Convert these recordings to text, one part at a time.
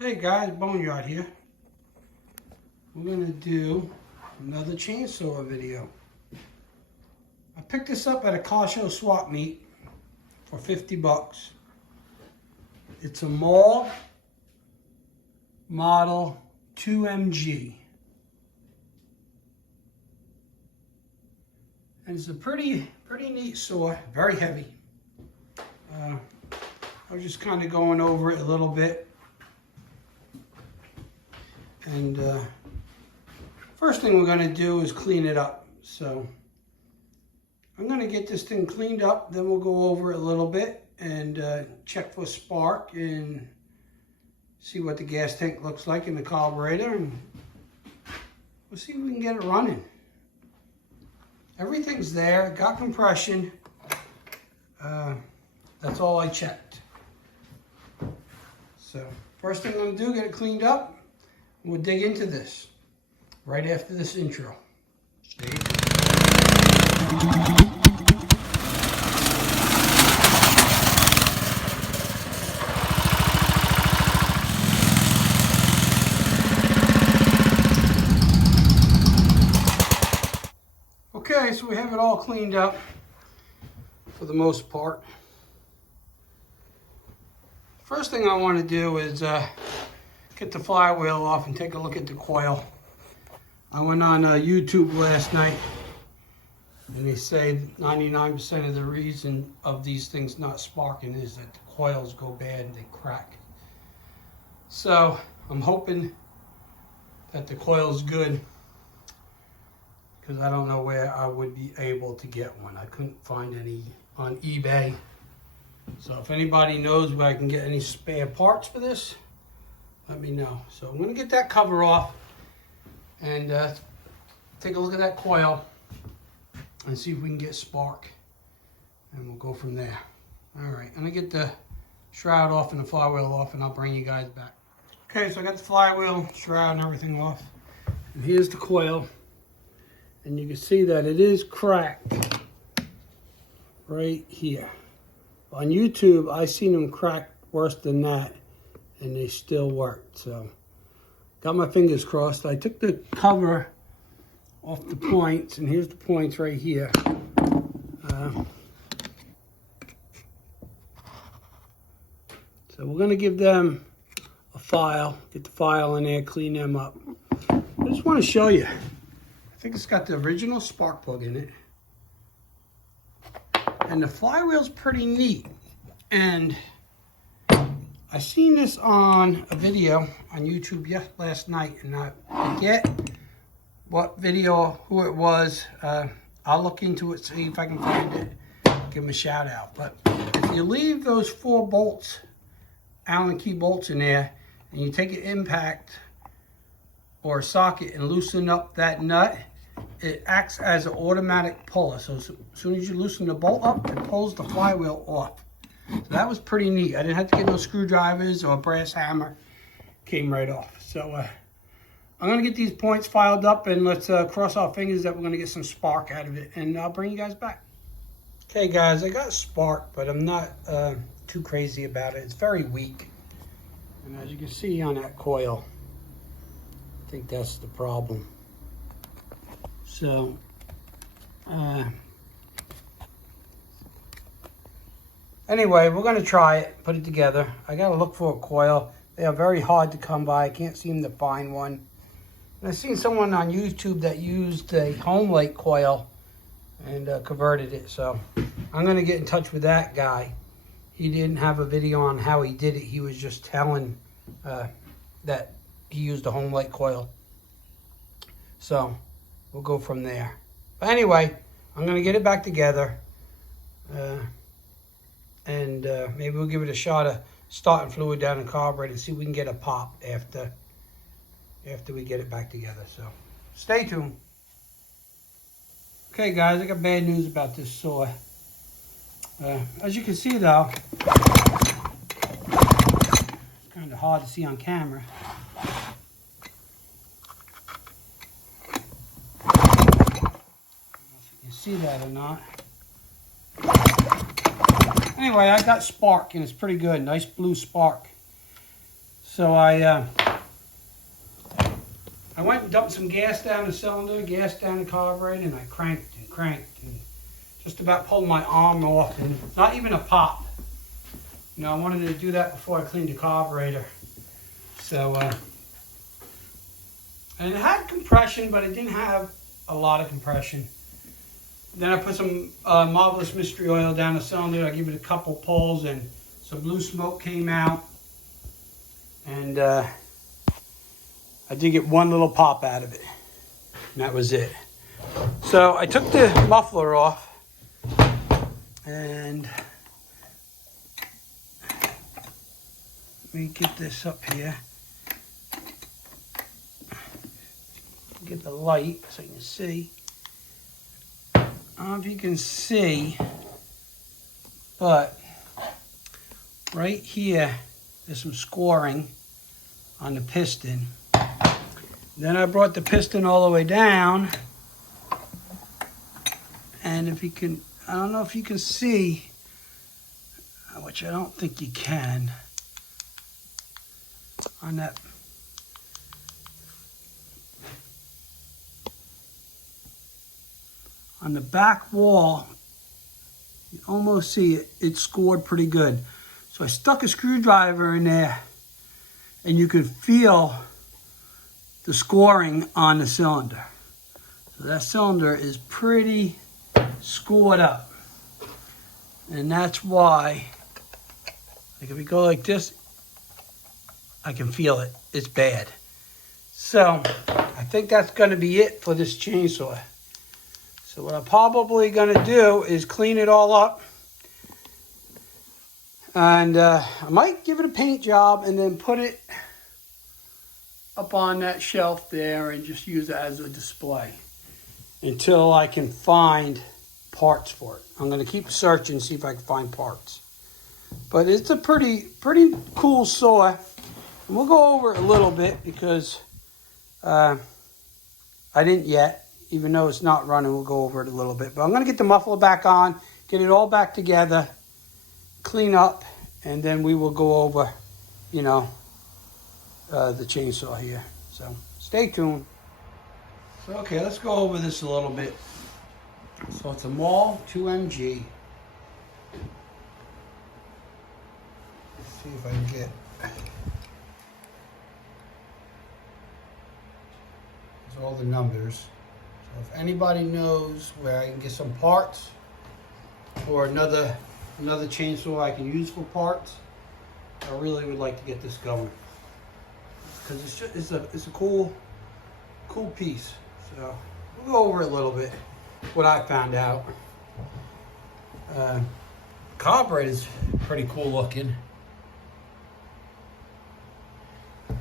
Hey guys, Boneyard here. We're gonna do another chainsaw video. I picked this up at a car show swap meet for 50 bucks. It's a Mall Model 2MG. And it's a pretty neat saw, very heavy. I was just kind of going over it a little bit. And first thing we're going to do is clean it up. So I'm going to get this thing cleaned up, then we'll go over it a little bit and check for spark and see what the gas tank looks like in the carburetor, and we'll see if we can get it running. Everything's there, got compression. That's all I checked. So first thing I'm going to do, get it cleaned up. We'll dig into this right after this intro. Stay tuned. Okay, so we have it all cleaned up for the most part. First thing I want to do is get the flywheel off and take a look at the coil. I went on YouTube last night, and they say 99% of the reason of these things not sparking is that the coils go bad and they crack. So I'm hoping that the coil's good, because I don't know where I would be able to get one. I couldn't find any on eBay. So if anybody knows where I can get any spare parts for this, let me know. So I'm going to get that cover off and take a look at that coil and see if we can get spark. And we'll go from there. All right, I'm going to get the shroud off and the flywheel off, and I'll bring you guys back. Okay, so I got the flywheel, shroud, and everything off. And here's the coil. And you can see that it is cracked right here. On YouTube, I seen them crack worse than that, and they still worked. So got my fingers crossed. I took the cover off the points, and here's the points right here. So we're gonna give them a file, get the file in there, clean them up. I just want to show you. I think it's got the original spark plug in it. And the flywheel's pretty neat. And I seen this on a video on YouTube last night, and I forget what video, who it was. I'll look into it, see if I can find it, give them a shout out. But if you leave those 4 bolts, Allen key bolts in there, and you take an impact or a socket and loosen up that nut, it acts as an automatic puller. So as soon as you loosen the bolt up, it pulls the flywheel off. So that was pretty neat. I didn't have to get no screwdrivers or a brass hammer. Came right off. So I'm going to get these points filed up, and let's cross our fingers that we're going to get some spark out of it, and I'll bring you guys back. Okay guys, I got spark, but I'm not too crazy about it. It's very weak. And as you can see on that coil, I think that's the problem. So, anyway, we're going to try it, put it together. I got to look for a coil. They are very hard to come by. I can't seem to find one. And I've seen someone on YouTube that used a home lake coil and converted it. So I'm going to get in touch with that guy. He didn't have a video on how he did it. He was just telling that he used a home lake coil. So we'll go from there. But anyway, I'm going to get it back together. And maybe we'll give it a shot of starting fluid down the carburetor and see if we can get a pop after we get it back together. So stay tuned. Okay guys, I got bad news about this saw. As you can see though, kind of hard to see on camera. See that or not. Anyway, I got spark, and it's pretty good. Nice blue spark. So I went and dumped some gas down the cylinder, gas down the carburetor, and I cranked and just about pulled my arm off, and not even a pop. You know, I wanted to do that before I cleaned the carburetor. So, and it had compression, but it didn't have a lot of compression. Then I put some Marvelous Mystery Oil down the cylinder. I give it a couple pulls, and some blue smoke came out. And I did get one little pop out of it. And that was it. So I took the muffler off. And let me get this up here. Get the light so you can see. I don't know if you can see, but right here there's some scoring on the piston. Then I brought the piston all the way down, and if you can, I don't know if you can see, which I don't think you can, on that. On the back wall, you almost see it, it scored pretty good. So I stuck a screwdriver in there, and you could feel the scoring on the cylinder. So that cylinder is pretty scored up. And that's why, like if we go like this, I can feel it, it's bad. So I think that's gonna be it for this chainsaw. So what I'm probably going to do is clean it all up. And I might give it a paint job and then put it up on that shelf there and just use it as a display until I can find parts for it. I'm going to keep searching, see if I can find parts. But it's a pretty cool saw. And we'll go over it a little bit because I didn't yet. Even though it's not running, we'll go over it a little bit. But I'm going to get the muffler back on, get it all back together, clean up, and then we will go over, you know, the chainsaw here. So stay tuned. So, okay, let's go over this a little bit. So it's a Maul 2MG. Let's see if I can get... There's all the numbers. If anybody knows where I can get some parts or another chainsaw I can use for parts, I really would like to get this going because it's a cool piece. So we'll go over it a little bit. What I found out, carburetor is pretty cool looking,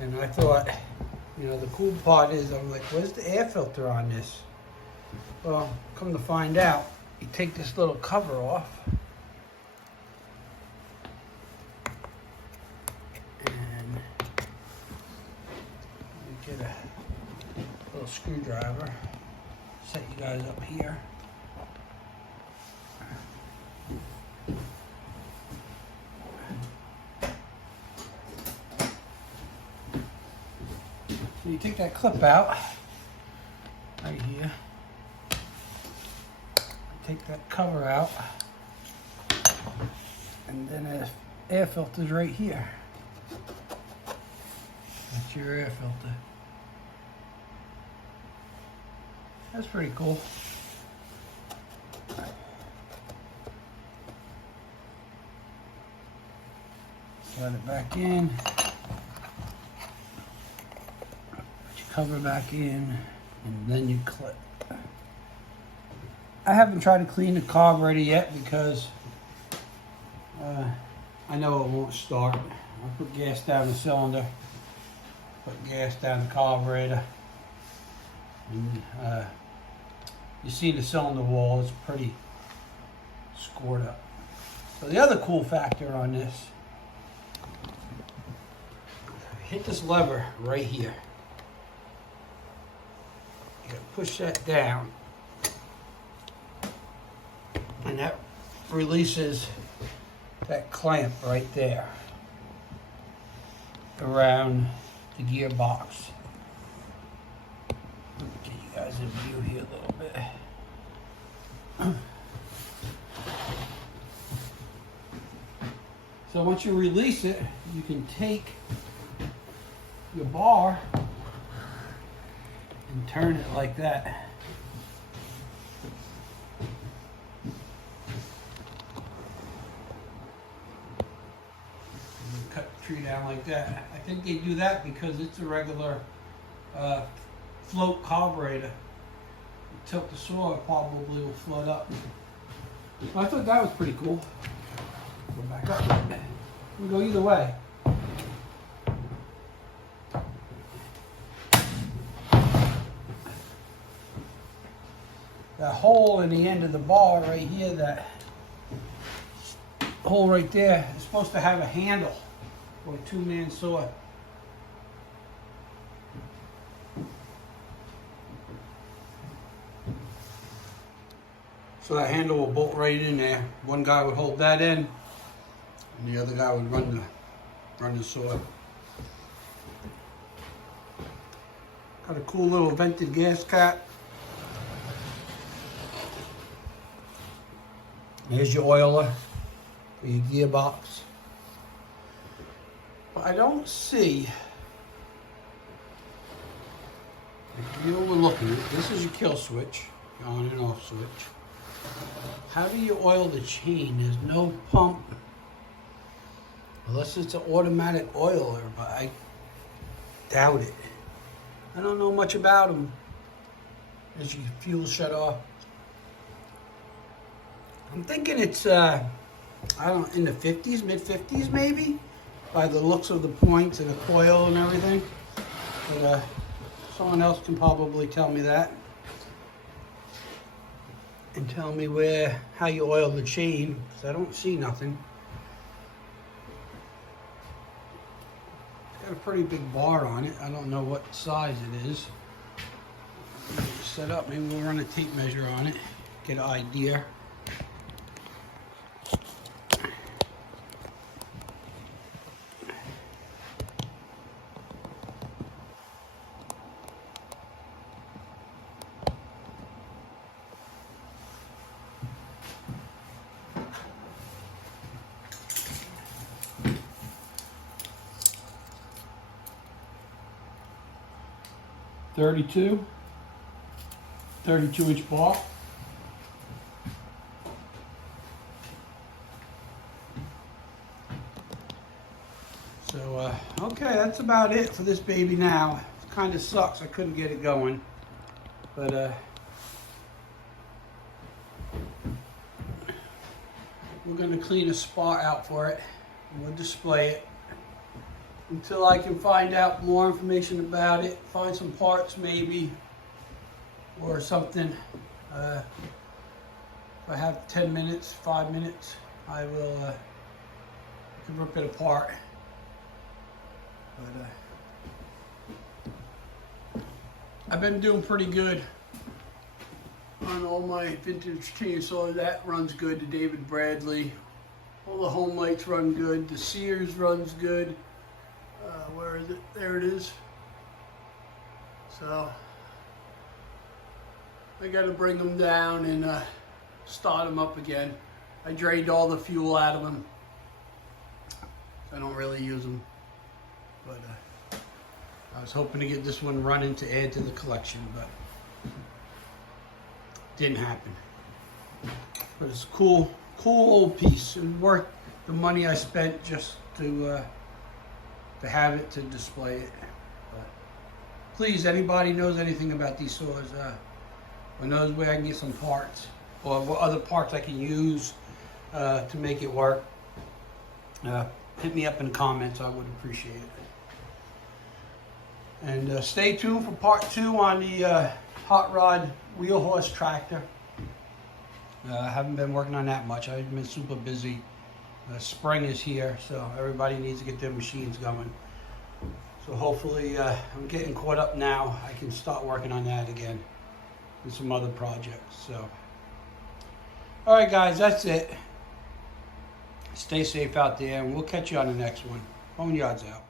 and I thought, you know, the cool part is I'm like, where's the air filter on this? Well, come to find out, you take this little cover off, and you get a little screwdriver, set you guys up here. So you take that clip out, right here. Take that cover out, and then the air filter's right here. That's your air filter. That's pretty cool. Slide it back in. Put your cover back in, and then you clip. I haven't tried to clean the carburetor yet because I know it won't start. I put gas down the cylinder, put gas down the carburetor, and you see the cylinder wall is pretty scored up. So the other cool factor on this, hit this lever right here. You gotta push that down, and that releases that clamp right there. around the gearbox. Let me get you guys in view here a little bit. So once you release it, you can take your bar and turn it like that. And cut the tree down like that. I think they do that because it's a regular float carburetor. You tilt the saw, it probably will float up. I thought that was pretty cool. Go back up. We go either way. That hole in the end of the bar right here, that hole right there, is supposed to have a handle for a two-man saw. So that handle will bolt right in there. One guy would hold that in, and the other guy would run the saw. Got a cool little vented gas cap. Here's your oiler for your gearbox. But I don't see, if you were looking, this is your kill switch, your on and off switch. How do you oil the chain? There's no pump, unless it's an automatic oiler, but I doubt it. I don't know much about them. As your fuel shut off. I'm thinking it's, I don't know, in the 50s, mid-50s maybe, by the looks of the points and the coil and everything. But someone else can probably tell me that. And tell me how you oil the chain, because I don't see nothing. It's got a pretty big bar on it. I don't know what size it is. Set up, maybe we'll run a tape measure on it, get an idea. .32 inch bar. So, okay, that's about it for this baby now. It kind of sucks, I couldn't get it going. But, we're going to clean a spot out for it, and we'll display it until I can find out more information about it, find some parts maybe, or something. If I have 10 minutes, 5 minutes, I will can rip it apart. But I've been doing pretty good on all my vintage chainsaws. That runs good, the David Bradley. All the home lights run good. The Sears runs good. Where is it? There it is. So I got to bring them down and start them up again. I drained all the fuel out of them. I don't really use them, but I was hoping to get this one running to add to the collection, but didn't happen. But it's a cool old piece. It was worth the money I spent just to have it, to display it. But please, anybody knows anything about these saws, or knows where I can get some parts, or what other parts I can use to make it work, hit me up in the comments. I would appreciate it. And stay tuned for part 2 on the hot rod wheel horse tractor. I haven't been working on that much. I've been super busy. Spring is here, so everybody needs to get their machines going. So hopefully, I'm getting caught up now. I can start working on that again and some other projects. So, all right, guys, that's it. Stay safe out there, and we'll catch you on the next one. Boneyards out.